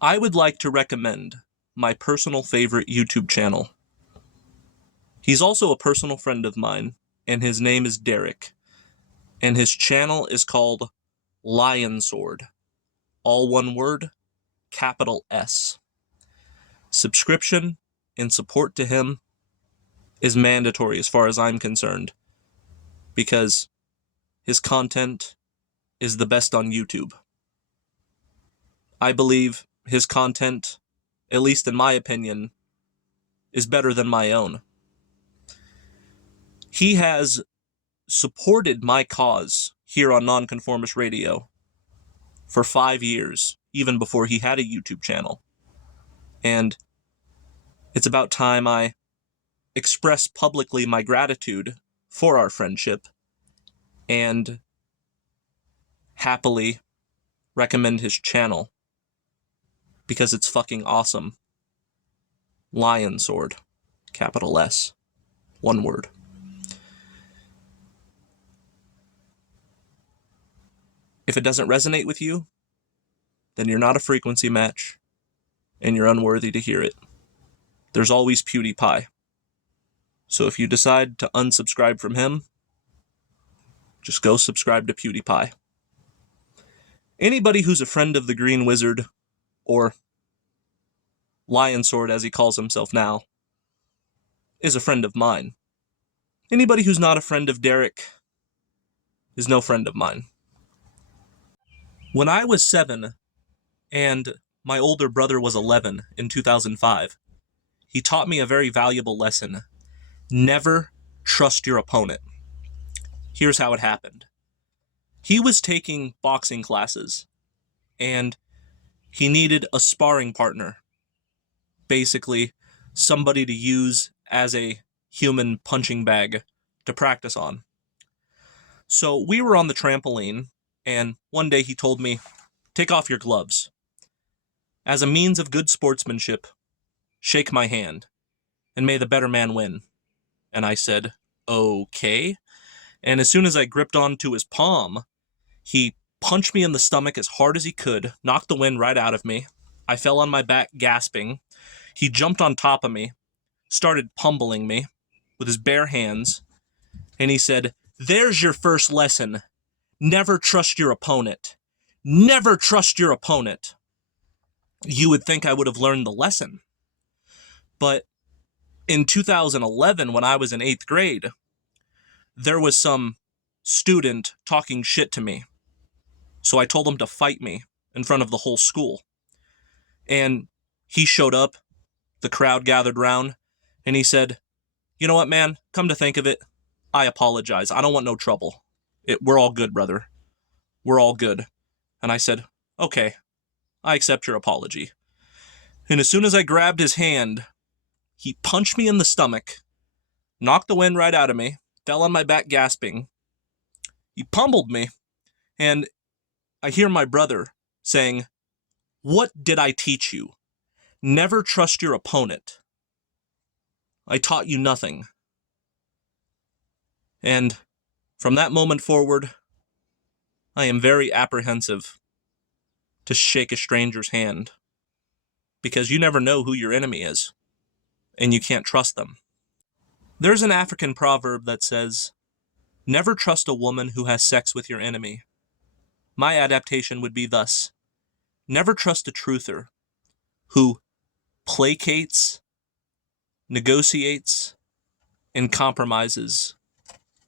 I would like to recommend my personal favorite YouTube channel. He's also a personal friend of mine, and his name is Derek. And his channel is called Lion Sword. All one word, capital S. Subscription and support to him is mandatory as far as I'm concerned, because his content is the best on YouTube. I believe his content, at least in my opinion, is better than my own. He has supported my cause here on Non-Conformist-RADIO for 5 years, even before he had a YouTube channel. And it's about time I express publicly my gratitude for our friendship and happily recommend his channel because it's fucking awesome. Lion Sword, capital S, one word. If it doesn't resonate with you, then you're not a frequency match and you're unworthy to hear it. There's always PewDiePie. So if you decide to unsubscribe from him, just go subscribe to PewDiePie. Anybody who's a friend of the Green Wizard, or Lion Sword as he calls himself now, is a friend of mine. Anybody who's not a friend of Derek is no friend of mine. When I was 7 and my older brother was 11 in 2005, he taught me a very valuable lesson. Never trust your opponent. Here's how it happened. He was taking boxing classes, and he needed a sparring partner. Basically, somebody to use as a human punching bag to practice on. So we were on the trampoline, and one day he told me, "Take off your gloves. As a means of good sportsmanship, shake my hand, and may the better man win." And I said, "Okay." And as soon as I gripped onto his palm, he punched me in the stomach as hard as he could, knocked the wind right out of me. I fell on my back gasping. He jumped on top of me, started pummeling me with his bare hands, and he said, "There's your first lesson. Never trust your opponent. Never trust your opponent." You would think I would have learned the lesson. But in 2011, when I was in 8th grade, there was some student talking shit to me. So I told him to fight me in front of the whole school. And he showed up, the crowd gathered round, and he said, "You know what, man? Come to think of it, I apologize. I don't want no trouble. We're all good, brother. We're all good." And I said, "Okay, I accept your apology." And as soon as I grabbed his hand, he punched me in the stomach, knocked the wind right out of me, fell on my back gasping. He pummeled me, and I hear my brother saying, "What did I teach you? Never trust your opponent. I taught you nothing." And from that moment forward, I am very apprehensive to shake a stranger's hand, because you never know who your enemy is, and you can't trust them. There's an African proverb that says, "Never trust a woman who has sex with your enemy." My adaptation would be thus: never trust a truther who placates, negotiates, and compromises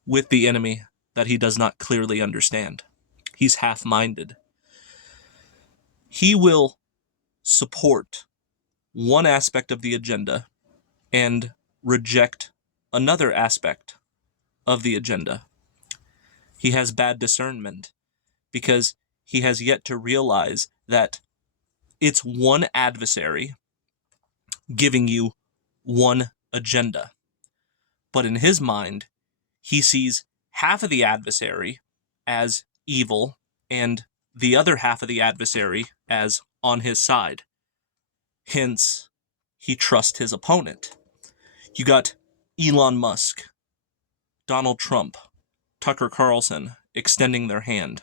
with the enemy that he does not clearly understand. He's half-minded. He will support one aspect of the agenda and reject another aspect of the agenda. He has bad discernment because he has yet to realize that it's one adversary giving you one agenda. But in his mind, he sees half of the adversary as evil and the other half of the adversary as on his side. Hence, he trusts his opponent. You got Elon Musk, Donald Trump, Tucker Carlson extending their hand.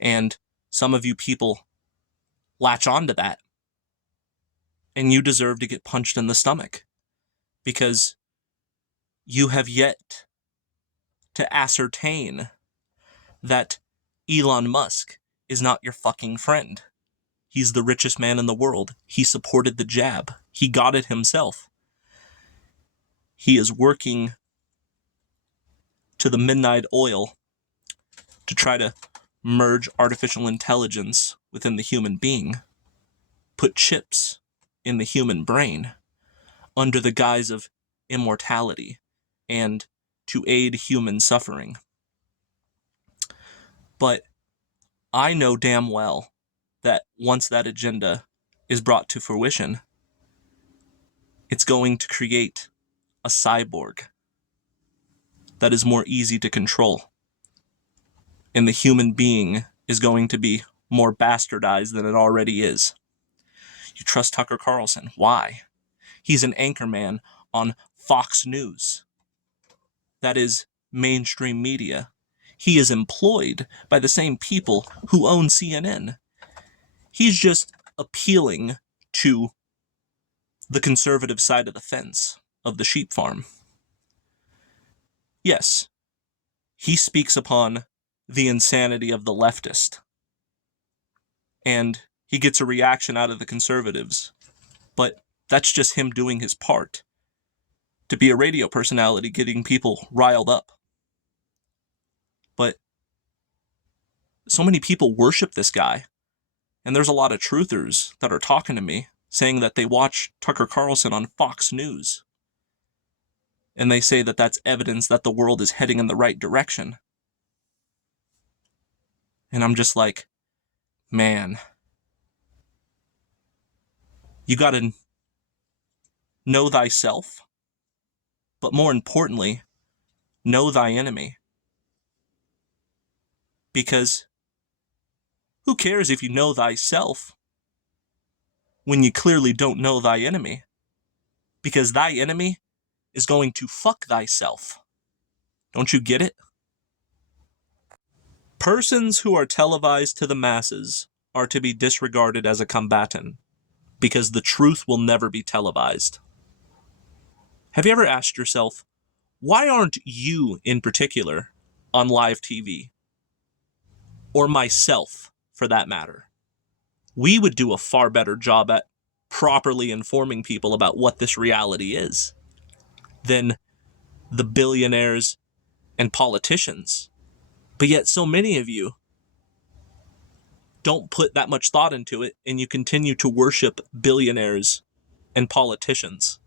And some of you people latch onto that And you deserve to get punched in the stomach because you have yet to ascertain that Elon Musk is not your fucking friend. He's the richest man in the world. He supported the jab. He got it himself. He is working to the midnight oil to try to merge artificial intelligence within the human being, put chips in the human brain under the guise of immortality and to aid human suffering. But I know damn well that once that agenda is brought to fruition, it's going to create a cyborg that is more easy to control. And the human being is going to be more bastardized than it already is. You trust Tucker Carlson. Why? He's an anchorman on Fox News. That is mainstream media. He is employed by the same people who own CNN. He's just appealing to the conservative side of the fence of the sheep farm. Yes, he speaks upon the insanity of the leftist, and he gets a reaction out of the conservatives, but that's just him doing his part to be a radio personality, getting people riled up. But so many people worship this guy, and there's a lot of truthers that are talking to me saying that they watch Tucker Carlson on Fox News, and they say that that's evidence that the world is heading in the right direction. And I'm just like, man, you gotta know thyself, but more importantly, know thy enemy. Because who cares if you know thyself when you clearly don't know thy enemy? Because thy enemy is going to fuck thyself. Don't you get it? Persons who are televised to the masses are to be disregarded as a combatant, because the truth will never be televised. Have you ever asked yourself, why aren't you in particular on live TV? Or myself, for that matter? We would do a far better job at properly informing people about what this reality is than the billionaires and politicians. But yet so many of you don't put that much thought into it, and you continue to worship billionaires and politicians.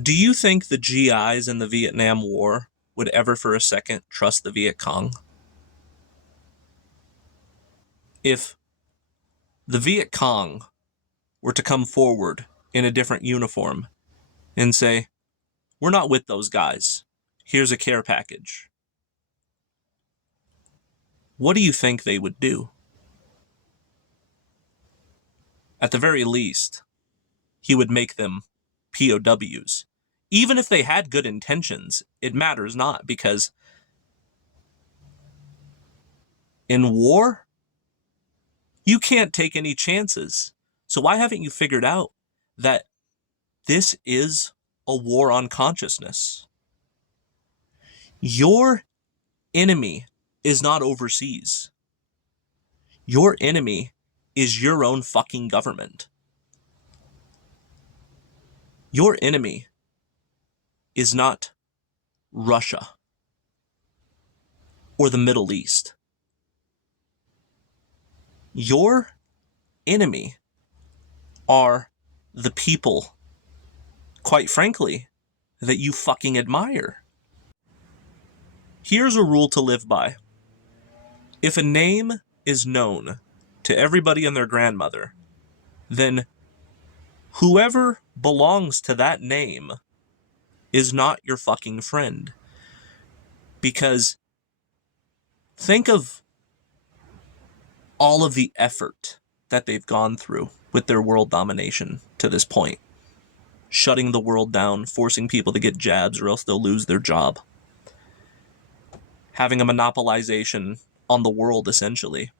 Do you think the GIs in the Vietnam War would ever for a second trust the Viet Cong? If the Viet Cong were to come forward in a different uniform and say, we're not with those guys, here's a care package, what do you think they would do? At the very least, he would make them POWs. Even if they had good intentions, it matters not, because in war, you can't take any chances. So why haven't you figured out that this is a war on consciousness? Your enemy is not overseas. Your enemy is your own fucking government. Your enemy is not Russia or the Middle East. Your enemy are the people, quite frankly, that you fucking admire. Here's a rule to live by. If a name is known to everybody and their grandmother, then whoever belongs to that name is not your fucking friend. Because think of all of the effort that they've gone through with their world domination to this point. Shutting the world down, forcing people to get jabs or else they'll lose their job. Having a monopolization on the world, essentially.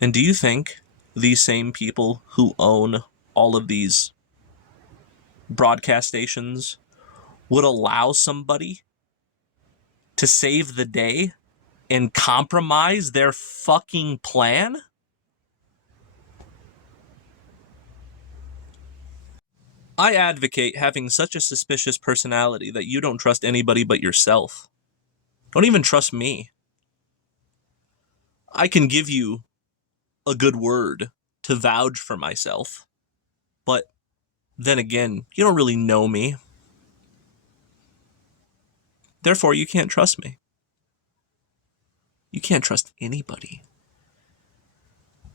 And do you think these same people who own all of these broadcast stations would allow somebody to save the day and compromise their fucking plan? I advocate having such a suspicious personality that you don't trust anybody but yourself. Don't even trust me. I can give you a good word to vouch for myself, but then again, you don't really know me. Therefore, you can't trust me. You can't trust anybody.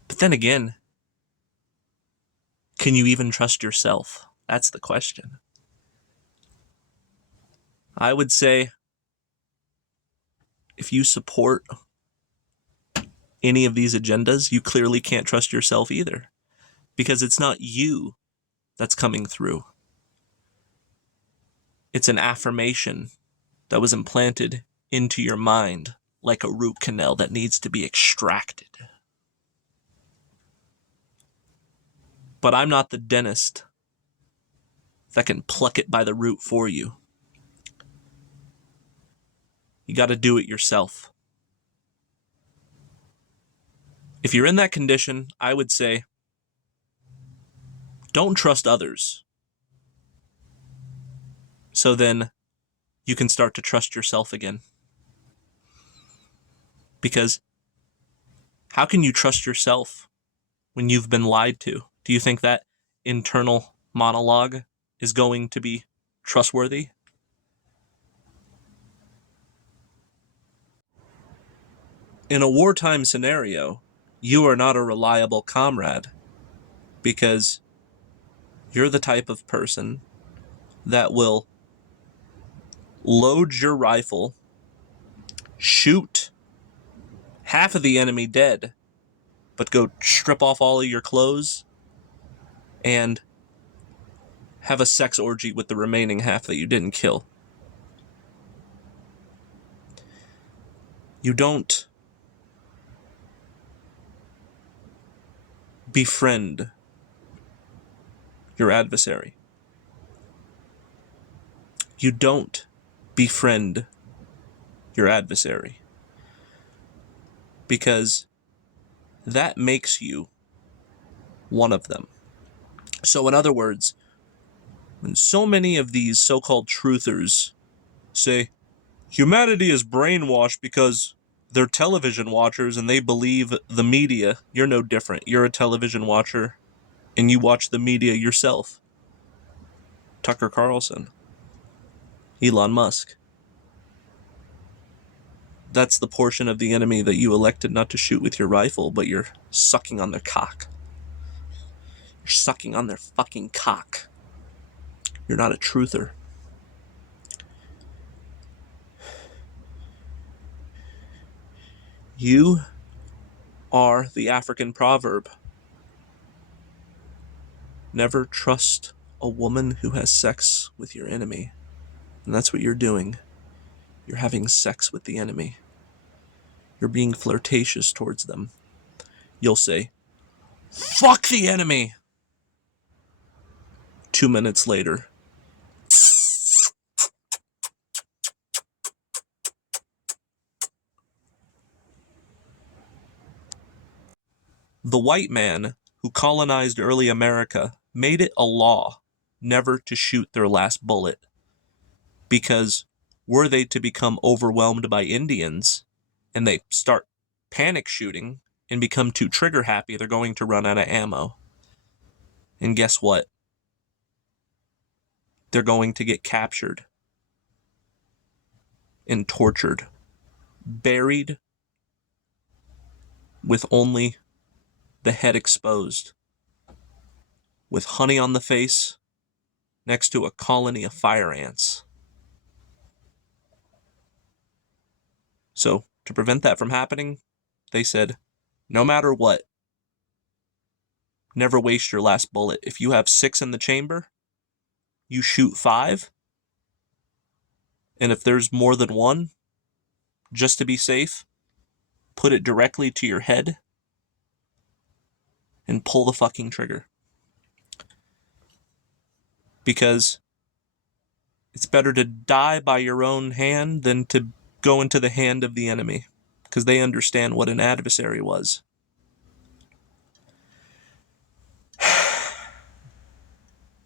But then again, can you even trust yourself? That's the question. I would say if you support any of these agendas, you clearly can't trust yourself either, because it's not you that's coming through. It's an affirmation that was implanted into your mind like a root canal that needs to be extracted. But I'm not the dentist that can pluck it by the root for you. You got to do it yourself. If you're in that condition, I would say, don't trust others. So then you can start to trust yourself again. Because how can you trust yourself when you've been lied to? Do you think that internal monologue is going to be trustworthy? In a wartime scenario, you are not a reliable comrade because you're the type of person that will load your rifle, shoot half of the enemy dead, but go strip off all of your clothes and have a sex orgy with the remaining half that you didn't kill. You don't befriend your adversary. You don't befriend your adversary, because that makes you one of them. So in other words, when so many of these so-called truthers say humanity is brainwashed because they're television watchers and they believe the media, you're no different. You're a television watcher and you watch the media yourself. Tucker Carlson, Elon Musk. That's the portion of the enemy that you elected not to shoot with your rifle, but you're sucking on their cock. You're sucking on their fucking cock. You're not a truther. You are the African proverb. Never trust a woman who has sex with your enemy. And that's what you're doing. You're having sex with the enemy. You're being flirtatious towards them. You'll say, "Fuck the enemy!" 2 minutes later, the white man who colonized early America made it a law never to shoot their last bullet, because were they to become overwhelmed by Indians and they start panic shooting and become too trigger happy, they're going to run out of ammo. And guess what? They're going to get captured and tortured, buried with only the head exposed, with honey on the face, next to a colony of fire ants. So, to prevent that from happening, they said, no matter what, never waste your last bullet. If you have 6 in the chamber, you shoot 5. And if there's more than one, just to be safe, put it directly to your head and pull the fucking trigger. Because it's better to die by your own hand than to go into the hand of the enemy, because they understand what an adversary was.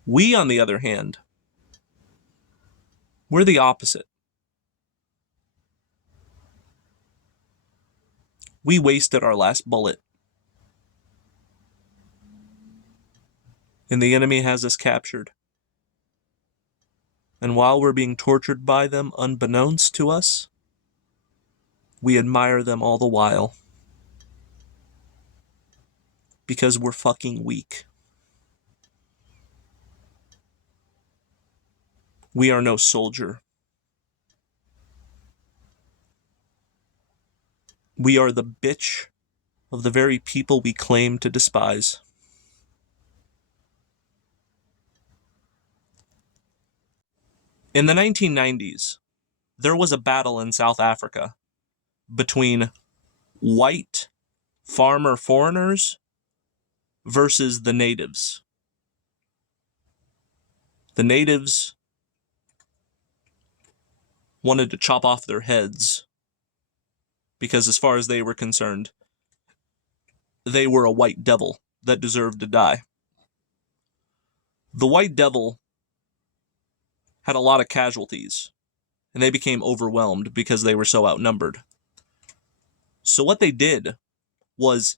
We, on the other hand, we're the opposite. We wasted our last bullet. And the enemy has us captured. And while we're being tortured by them unbeknownst to us, we admire them all the while. Because we're fucking weak. We are no soldier. We are the bitch of the very people we claim to despise. In the 1990s, there was a battle in South Africa between white farmer foreigners versus the natives. The natives wanted to chop off their heads because, as far as they were concerned, they were a white devil that deserved to die. The white devil had a lot of casualties, and they became overwhelmed because they were so outnumbered. So what they did was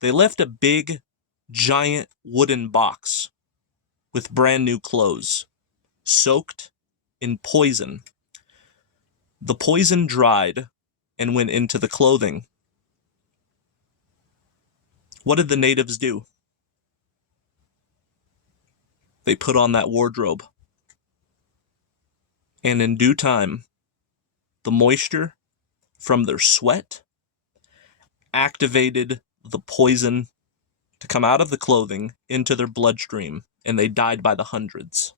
they left a big, giant wooden box with brand new clothes, soaked in poison. The poison dried and went into the clothing. What did the natives do? They put on that wardrobe. And in due time, the moisture from their sweat activated the poison to come out of the clothing into their bloodstream, and they died by the hundreds.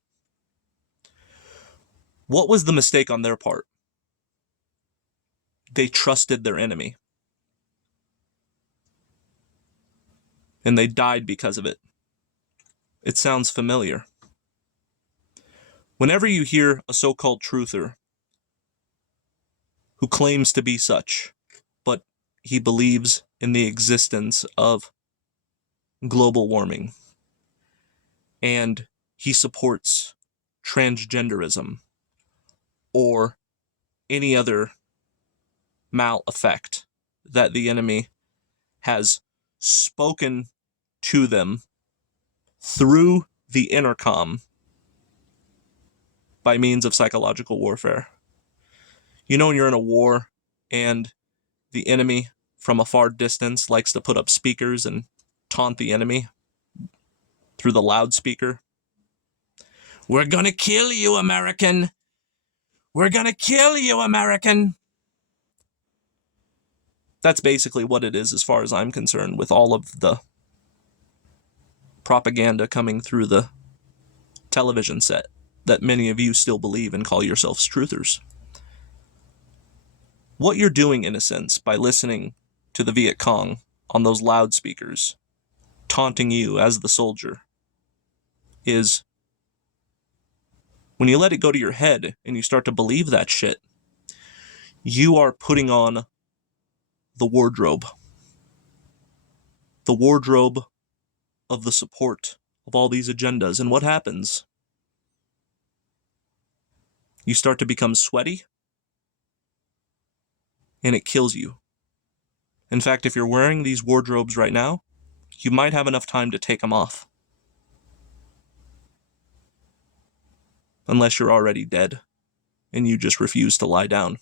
What was the mistake on their part? They trusted their enemy. And they died because of it. It sounds familiar. Whenever you hear a so-called truther who claims to be such, but he believes in the existence of global warming, and he supports transgenderism or any other mal effect that the enemy has spoken to them through the intercom by means of psychological warfare. You know when you're in a war and the enemy from a far distance likes to put up speakers and taunt the enemy through the loudspeaker? We're gonna kill you, American! We're gonna kill you, American! That's basically what it is as far as I'm concerned, with all of the propaganda coming through the television set that many of you still believe and call yourselves truthers. What you're doing, in a sense, by listening to the Viet Cong on those loudspeakers, taunting you as the soldier, is when you let it go to your head and you start to believe that shit, you are putting on the wardrobe. The wardrobe of the support of all these agendas. And what happens? You start to become sweaty, and it kills you. In fact, if you're wearing these wardrobes right now, you might have enough time to take them off. Unless you're already dead, and you just refuse to lie down.